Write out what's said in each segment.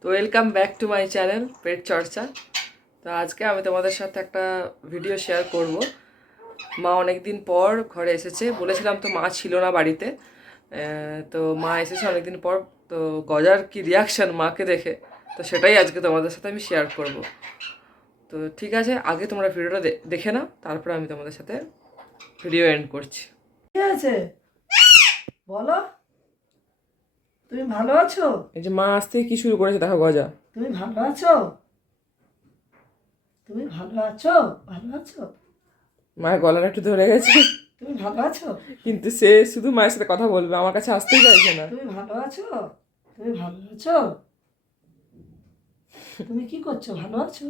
তো welcome back to my channel pet চর্চা। তো আজকে আমি তোমাদের সাথে একটা ভিডিও শেয়ার করব। মা অনেক দিন পর ঘরে এসেছে, বলেছিলাম তো মা ছিল না বাড়িতে। তো মা এসেছে অনেক দিন পর। তো গজার কি রিয়াকশান মাকে দেখে, তো সেটাই আজকে তোমাদের সাথে আমি শেয়ার করব। তো ঠিক আছে, আগে তোমরা ভিডিওটা দেখে নাও, তারপরে আমি তোমাদের সাথে ভিডিও এন্ড করছি। ঠিক আছে, বলো তুমি ভালো আছো? এই যে মা আসতে কি শুরু করেছে দেখো গজা। তুমি ভালো আছো? তুমি ভালো আছো? ভালো আছো? মায়ের গলাটা একটু ধরে গেছে, তুমি ভালো আছো? কিন্তু সে শুধু মায়ের সাথে কথা বলবে, আমার কাছে আসতেই চাইছে না। তুমি ভালো আছো? তুমি ভালো আছো? তুমি কি করছো? ভালো আছো?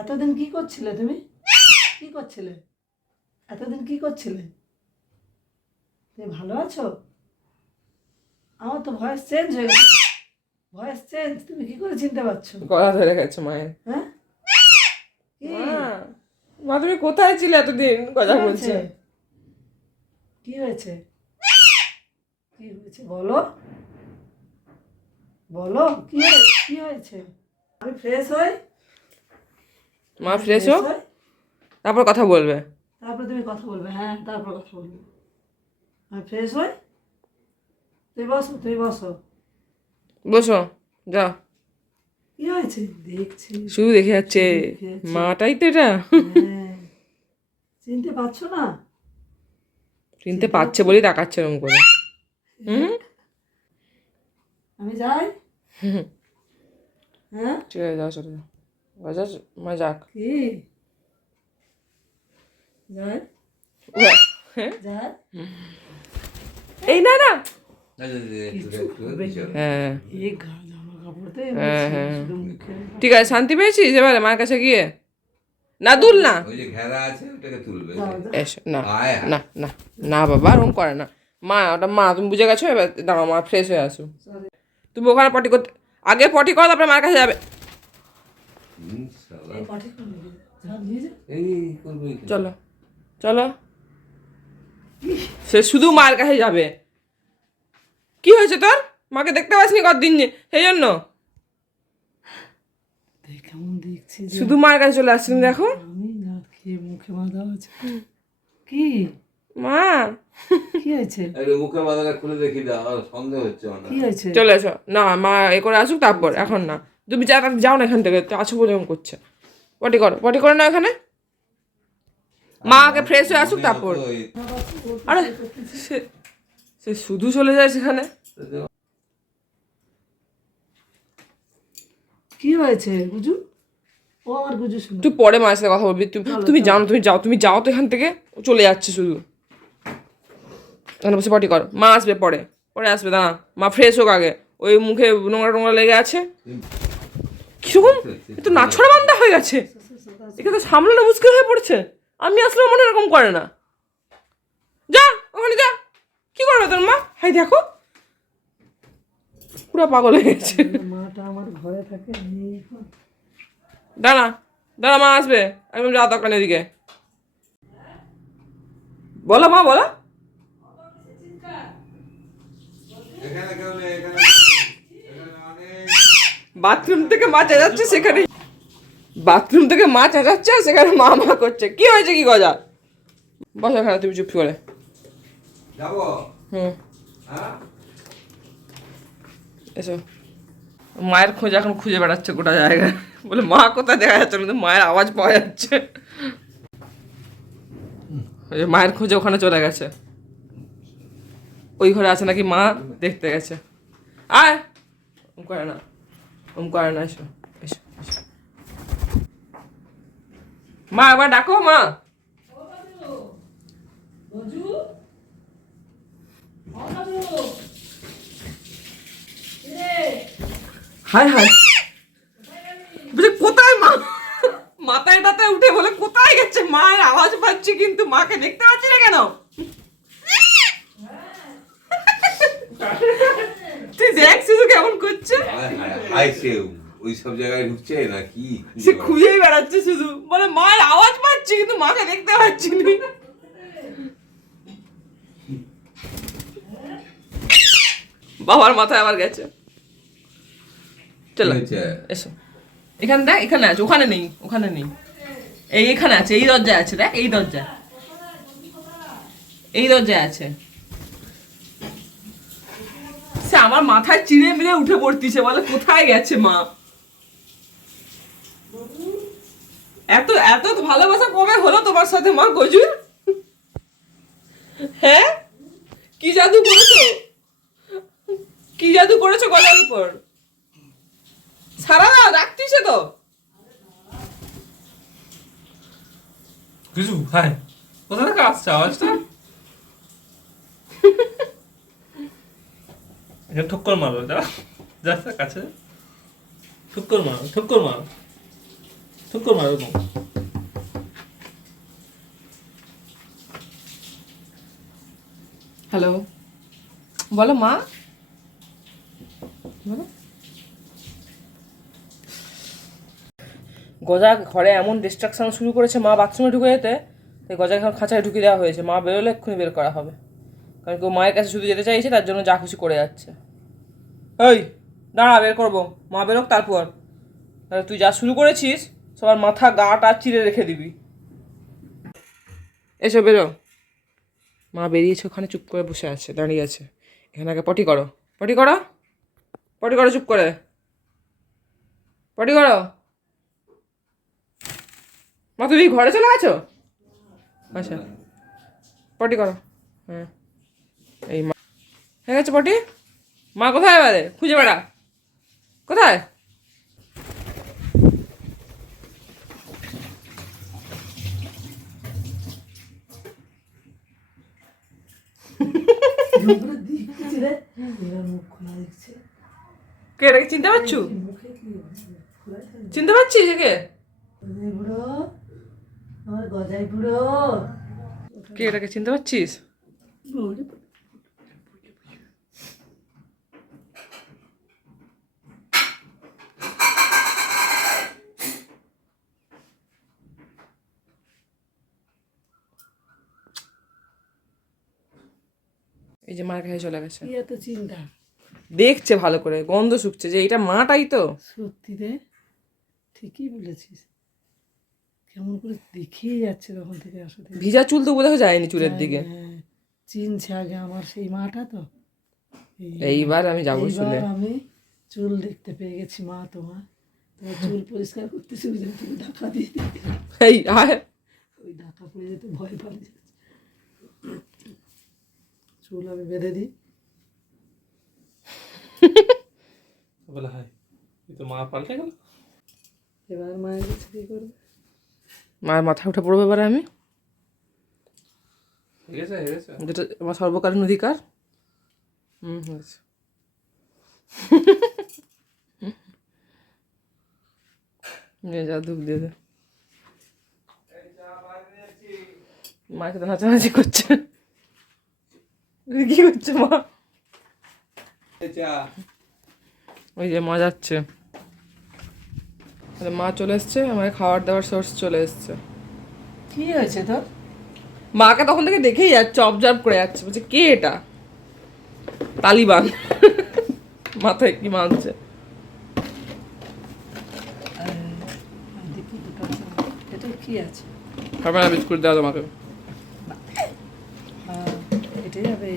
এতদিন কি করছিলে? তুমি কি করছিলে? এতদিন কি করছিলে? তুমি ভালো আছো? আমার তো ভয়েস চেঞ্জ হয়ে গেছে। ভয়েস চেঞ্জ, তুমি কি করে চিনতে পারছো? গলা ধরে গেছে মায়ের। হ্যাঁ, কি মা তুমি কোথায় ছিলে এতদিন? কথা হয়েছে? বলছে। কি হয়েছে? কি হয়েছে বলো, বলো কি হয়েছে? আমি ফ্রেশ হই, মা ফ্রেশ হো, তারপর কথা বলবে। তারপরে তুমি কথা বলবে। হ্যাঁ, তারপর কথা বলবে। আমি ফ্রেশ হই, তুমি বসো, তুমি বসো। বসো, যা। কি হয়েছে? দেখছি, শুধু দেখে যাচ্ছে দেখে যাচ্ছে। মাটাই তো এটা। হ্যাঁ, চিনতে পারছো না? চিনতে পারছে বলেই তাকাচ্ছে এরকম করে। হুম, আমি যাই। হ্যাঁ, ঠিক আছে, যাও, চলে যাও। বাজা, মা যাক। কি যাই? হ্যাঁ, যাই? এই না না। কিছু হ্যাঁ এই জামা কাপড়তে হ্যাঁ হ্যাঁ, শুধু মুখে। ঠিক আছে। শান্তি পেয়েছিস এবারে মার কাছে গিয়ে? না দুল না, ওই যে ঘেরা আছে ওটাকে তুলবে। এসো না না না না বাবা, ওরকম করে না। মা ওটা মা, তুমি বুঝে গেছো। এবার দাঁড়াও, মা ফ্রেশ হয়ে আসো। Sorry. তুমি ওখানে পটি করতে, আগে পটি করো, তারপরে মার কাছে যাবে। এই পাঠে কোন দিকে? ঝাড় দিয়ে যা। এই করবো চলো চলো, সে শুধু মার কাছে যাবে। কি হয়েছে তোর? মাকে দেখতে পাসনি কতদিন সেই জন্য দেখ কেমন দেখছি যে শুধু মার কাছে চলে আসছেন। দেখো আমি না খেয়ে মুখে বাঁধা আছে। কি মা, কি হয়েছে? মুখের বাজারে খুলে দেখি দাও, আমার সন্দেহ হচ্ছে অনেক। কি হয়েছে? চলে এসো না। মা এ করে আসুক, তারপর এখন না। তুমি যাও না এখান থেকে, তো আছো বলে এরকম করছে। পটি করো না এখানে। মা আগে ফ্রেশ হয়ে আসুক তারপর। আরে সে সে শুধু চলে যায় সেখানে। কি হয়েছে গুজু? ও আমার গুজু শুনো। তুই পরে মায়ের সাথে কথা বলবি। তুমি যাও না, তুমি যাও তো এখান থেকে। ও চলে যাচ্ছে শুধু। এখানে বসে পটি করো, মা আসবে পরে, পরে আসবে। দাঁড়া, মা ফ্রেশ হোক আগে। ওই মুখে নোংরা টোংরা লেগে আছে। কিরকম তো নাছড়া বান্ধা হয়ে গেছে, একে তো সামলানো মুশকিল হয়ে পড়ছে। আমি আসলেও মনে এরকম করে না। যা ওখানে যা, কি করবে তোর মা? হাই দেখো, পুরো পাগল হয়ে গেছে। মাটা আমার ঘরে থাকে। আমি এখন দাঁড়া দাঁড়া, মা আসবে একদম। যা দোকান এদিকে। বলো মা, বলো। এখানে কেউ নেই, এখানে অনেক। বাথরুম থেকে মা চেঁচাচ্ছে, সেখানে বাথরুম থেকে মা চেঁচাচ্ছে, সেখানে মা মা করছে। কি হয়েছে কি গজা? বসো এখানে তুমি চুপ করে। যাবো? হুম, হ্যাঁ, এসো। মায়ের খোঁজ এখন খুঁজে বেড়াচ্ছে গোটা জায়গায়। বলে মা কোথায় দেখা যাচ্ছে না, কিন্তু মায়ের আওয়াজ পাওয়া যাচ্ছে। ওই যে মায়ের খোঁজে ওখানে চলে গেছে। ওই ঘরে আছে নাকি মা, দেখতে গেছে। আয়, ওম করে না, ওম করে না। এসো এসো এসো। মা আবার ডাকো মা। গুজু, হায় হায়, বলছে কোথায় মা? মাথায় টাথায় উঠে বলে কোথায় গেছে? মায়ের আওয়াজ পাচ্ছি কিন্তু মাকে দেখতে পাচ্ছি না কেন? তুই দেখ শুধু কেমন করছে। আইসে ওই সব জায়গায় ঢুকছে নাকি? সে খুঁজেই বেড়াচ্ছে শুধু, বলে মায়ের আওয়াজ পাচ্ছি কিন্তু মাকে দেখতে পাচ্ছি না। বাবার মাথায় আবার গেছে। চলো হয়েছে? এসো এখানে দেখ, এখানে আছে, ওখানে নেই, ওখানে নেই, এই এখানে আছে, এই দরজায় আছে, দেখ এই দরজায়, এই দরজায় আছে। সে আমার মাথায় চিড়ে মিড়ে উঠে পড়তিছে, বলে কোথায় গেছে মা। এত এত ভালোবাসা কবে হলো তোমার সাথে মা গজুর? হ্যাঁ, কি জাদু করেছো, কি জাদু করেছো গলার উপর? সারা রাখতিছে তো। কিছু হাই, কোথা থেকে আসছে আওয়াজটা? এখানে ঠক্কর মারো, যা যা কাছে, ঠক্কর মারো, ঠক্কর মারো, ঠক্কর মারো এরকম। হ্যালো, বলো মা, বলো। গজা ঘরে এমন ডিস্ট্রাকশন শুরু করেছে, মা বাথরুমে ঢুকে যেতে, তাই গজাকে এখন খাঁচায় ঢুকিয়ে দেওয়া হয়েছে। মা বেরোলে এক্ষুনি বের করা হবে, কারণ কেউ মায়ের কাছে শুধু যেতে চাইছে, তার জন্য যা খুশি করে যাচ্ছে। এই দাঁড়া, বের করবো, মা বেরোক তারপর। তাহলে তুই যা শুরু করেছিস, সবার মাথা গাটা চিড়ে রেখে দিবি। এসো বেরো। মা বেরিয়েছে, ওখানে চুপ করে বসে আছে, দাঁড়িয়ে আছে। এখানে আগে পটি করো, পটি করো, পটি করো, চুপ করে পটি করো। মা তুমি ঘরে চলে গেছো? আচ্ছা, পটি করো। হ্যাঁ, এই মা হয়ে গেছে পটি। মা কোথায় এবারে, খুঁজে বেড়া, কোথায়? মুখগুলো দেখছি রে, এবার মুখ খোলা দেখছে। কে, এটাকে চিনতে পারছো? মুখে কি খোলা থাকে? চিনতে পারছিস কে? গজাই বুড়ো, আমার গজাই বুড়ো। কে, এটাকে চিনতে পারছিস? এই যে মার কাছে চলে গেছে, কি এত চিন্তা? দেখছে ভালো করে, গন্ধ শুকছে যে এটা মাটাই তো। সত্যি রে, ঠিকই বলেছিস। কেমন করে দেখিয়ে যাচ্ছে তখন থেকে আসা থেকে। ভিজা চুল তো বোধহয় যায়নি চুলের দিকে। হ্যাঁ, চিনছে আগে আমার সেই মাটা তো। এইবার আমি যাবো এইবার চুলে। আমি চুল দেখতে পেয়ে গেছি। মা তোমার চুল পরিষ্কার করতেছি, ওই জন্য তুমি ঢাকা দিয়ে দিতে। এই আয়, ওই ঢাকা পড়ে যেতে ভয় পালিয়ে যাচ্ছে। চুল আমি বেঁধে দিই। বলে হাই, এই তো মা পাল্টে গেল। এবার মায়ের কাছে কী করবে? মায়ের মাথা উঠে পড়বে এবারে আমি, ঠিক আছে, হয়ে গেছে। যেটা আমার সর্বকালীন অধিকার। হয়েছে। নিয়ে যা, ধূপ দিয়ে দে। মায়ের সাথে নাচানাচি করছে। কি করছে মা? ওই যে মা যাচ্ছে, মা চলে এসছে, আমার খাবার দাবার সোর্স চলে এসছে। কি হয়েছে তোর? মাকে তখন থেকে দেখেই যাচ্ছে, অবজার্ভ করে যাচ্ছে, বলছে কে এটা, তালিবান। মাথায় কি মানছে। দেখি দুটো এটা কি আছে? খাবে না বিস্কুট দেওয়া তোমাকে? এটাই হবে।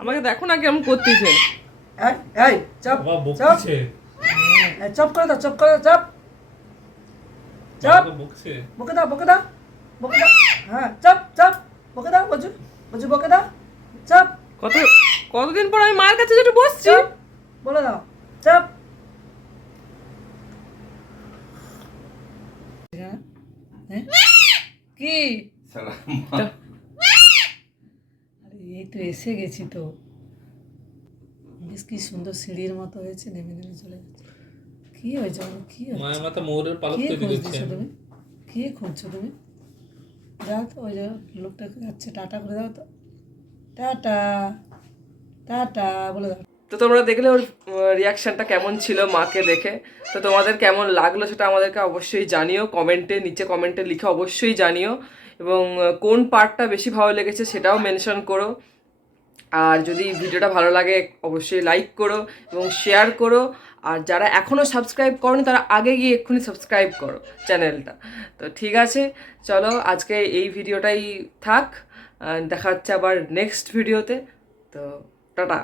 আমাকে দেখো না কেমন করতেছে। এই চপ বাবা চপ, বকছে, চপ করে দাও, চপ করে দাও, চপ চপ, বাবা বকছে। বকে দাও, বকে দাও, বকে দাও। হ্যাঁ, চপ চপ, বকে দাও, বজু বজু, বকে দাও, চপ কত কতদিন পর আমি মায়ের কাছে একটু বসছি। চপ, বলে দাও, চপ। কি? সালা চ। আরে এই তো এসে গেছি তো। বেশ কি সুন্দর সিঁড়ির মতো হয়েছে, নেমে নেমে চলে যাচ্ছে। কি হয়েছে? কি হয়েছে? মায়ের মাথা ময়ূরের পালক কে তৈরি করছে। খুঁজছো তুমি? কে খুঁজছো তুমি? যাও তো, ওই যে লোকটা যাচ্ছে, টাটা করে দাও তো। টাটা টাটা বলে দাও। তো তোমরা দেখলে ওর রিয়াকশানটা কেমন ছিল মাকে দেখে। তো তোমাদের কেমন লাগলো সেটা আমাদেরকে অবশ্যই জানিও, নিচে কমেন্টে লিখে অবশ্যই জানিও, এবং কোন পার্টটা বেশি ভালো লেগেছে সেটাও মেনশন করো। আর যদি ভিডিওটা ভালো লাগে অবশ্যই লাইক করো এবং শেয়ার করো। আর যারা এখনও সাবস্ক্রাইব করোনি তারা আগে গিয়ে এক্ষুনি সাবস্ক্রাইব করো চ্যানেলটা। তো ঠিক আছে, চলো আজকে এই ভিডিওটাই থাক, দেখা হচ্ছে আবার নেক্সট ভিডিওতে। তো টাটা।